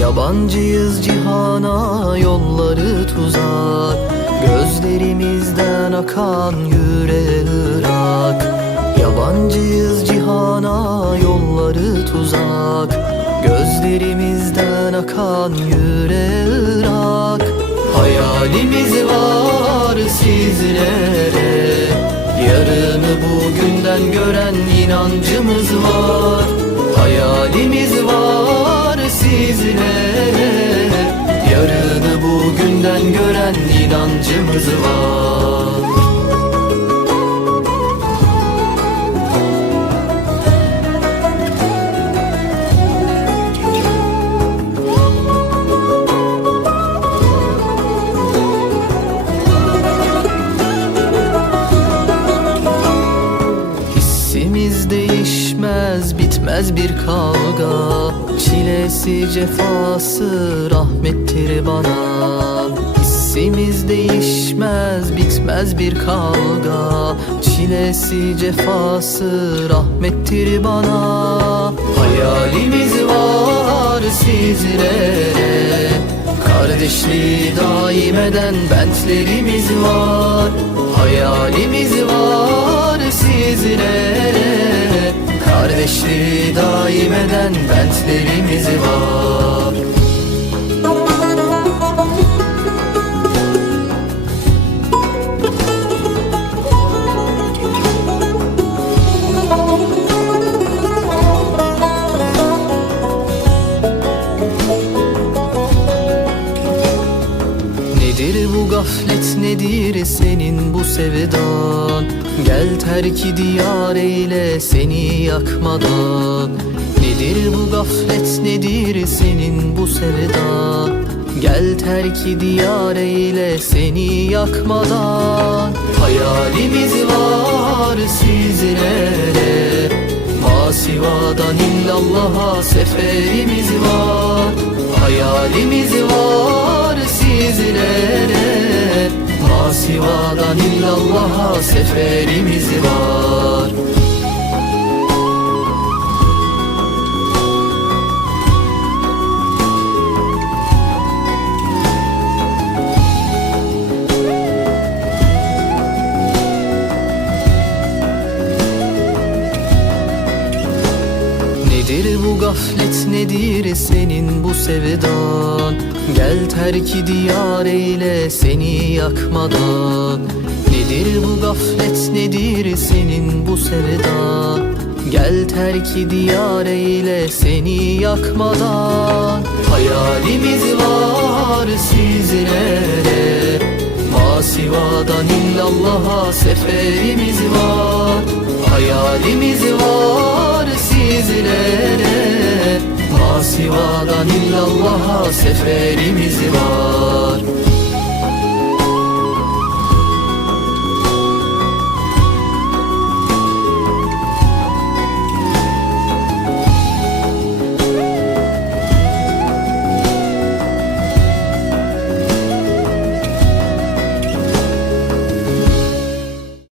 Yabancıyız cihana yolları tuzak. Gözlerimizden akan yüreğe ırak. Yabancıyız cihana yolları tuzak. Gözlerimizden akan yüreğe ırak. Hayalimiz var sizlere. Yarını bugünden gören inancımız var. Hayalimiz var sizlere Yarını bugünden gören inancımız var Değişmez bitmez bir kavga. Çilesi cefası rahmettir bana. Hissimiz değişmez bitmez bir kavga. Çilesi cefası rahmettir bana. Hayalimiz var sizlere. Kardeşliği daim eden bentlerimiz var. Hayalimiz var sizlere Kardeşliği daim eden bentlerimiz var Nedir bu gaflet nedir senin bu sevdan? Gel terki diyar eyle seni yakmadan. Nedir bu gaflet nedir senin bu sevdan? Gel terki diyar eyle seni yakmadan. Hayalimiz var sizlere Masivadan illallah'a seferimiz var. Hayalimiz var sizlere. Masivadan illallah'a seferimiz var gaflet nedir senin bu sevdan? Gel terki diyar eyle seni yakmadan. Nedir bu gaflet nedir senin bu sevdan? Gel terki diyar eyle seni yakmadan. Hayalimiz var sizlere Masivadan illallah'a seferimiz var. Hayalimiz var sizlere Masivadan illallah'a seferimiz var